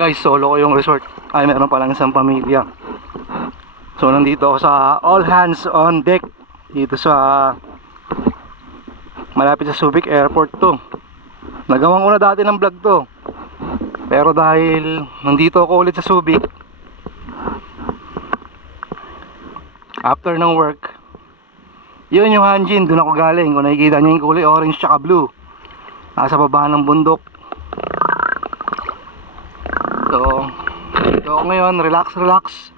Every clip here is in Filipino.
Guys, solo ko yung resort. Ay, meron palang isang pamilya. So, nandito ako sa all hands on deck. Dito sa malapit sa Subic Airport to. Nagawan ko na dati ng vlog to. Pero dahil nandito ako ulit sa Subic, after ng work, yun yung Hanjin, doon ako galing. Kung nakikita nyo yung kulay orange tsaka blue, nasa baba ng bundok. So, dito ako ngayon, relax.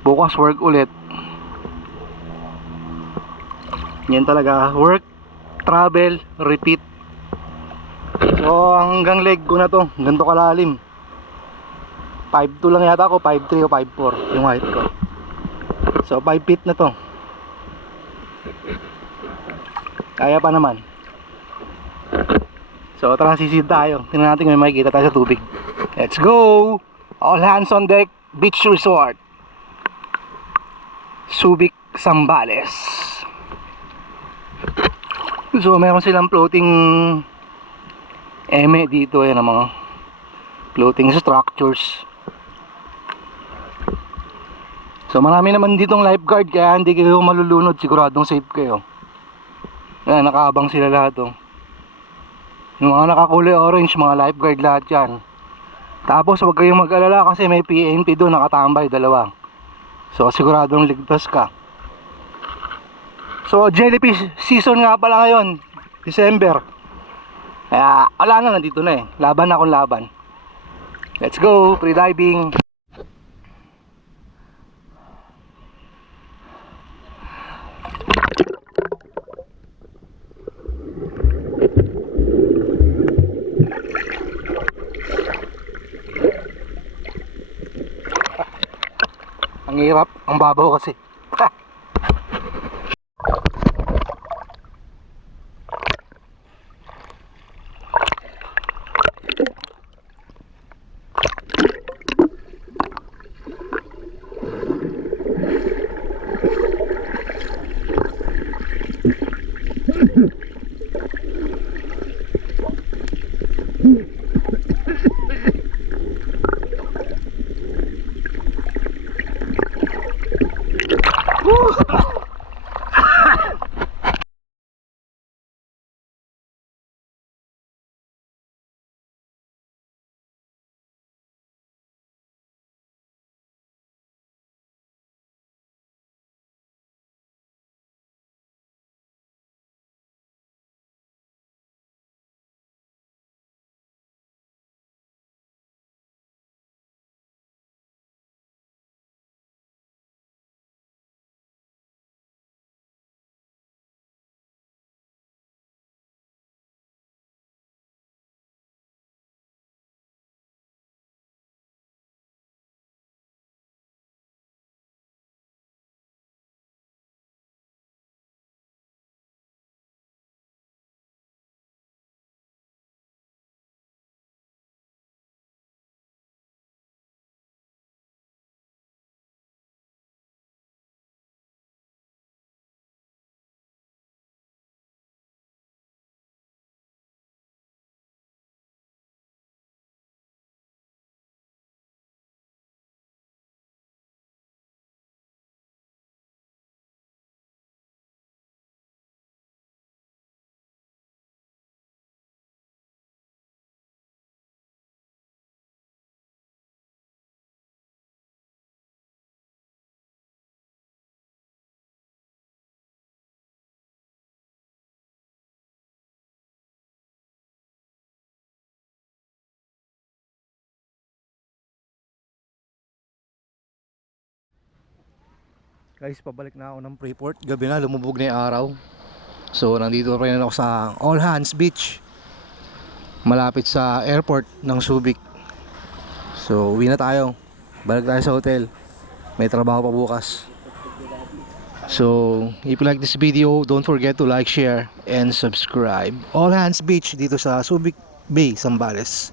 Bukas work ulit. Yan talaga, work, travel, repeat. So, hanggang leg ko na to, ganito kalalim. 5'2 lang yata ako, 5'3 o 5'4 yung height ko. So, 5 feet na to. Kaya pa naman. So, tara, sisid tayo. Tingnan natin kung may makikita tayo sa tubig. Let's go! All hands on deck, beach resort, Subic, Zambales. So, meron silang floating eme dito. Yan ang mga floating structures. So, marami naman ditong lifeguard, kaya hindi kayo malulunod. Siguradong safe kayo. Yan, nakaabang sila lahat, oh. Yung mga nakakulay orange, mga lifeguard lahat yan. Tapos huwag kayong mag-alala kasi may PNP doon nakatambay, dalawa. So siguradong ligtas ka. So jellyfish season nga pala ngayon, December. Kaya wala na, nandito na eh. Laban na akong laban. Let's go, free diving. Ang hirap, ang babaw kasi. Guys, pabalik na ako ng Freeport. Gabi na, lumubog na yung araw. So, nandito pa rin ako sa All Hands Beach, malapit sa airport ng Subic. So, uwi na tayo. Balik tayo sa hotel. May trabaho pa bukas. So, if you like this video, don't forget to like, share, and subscribe. All Hands Beach dito sa Subic Bay, Zambales.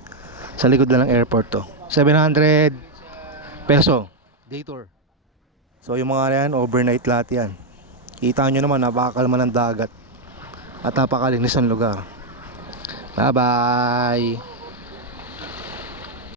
Sa likod lang ng airport to. 700 peso day tour. So yung mga yan, overnight lahat yan. Kita nyo naman, napakakalma ng dagat at napakalinis ng lugar. Bye bye.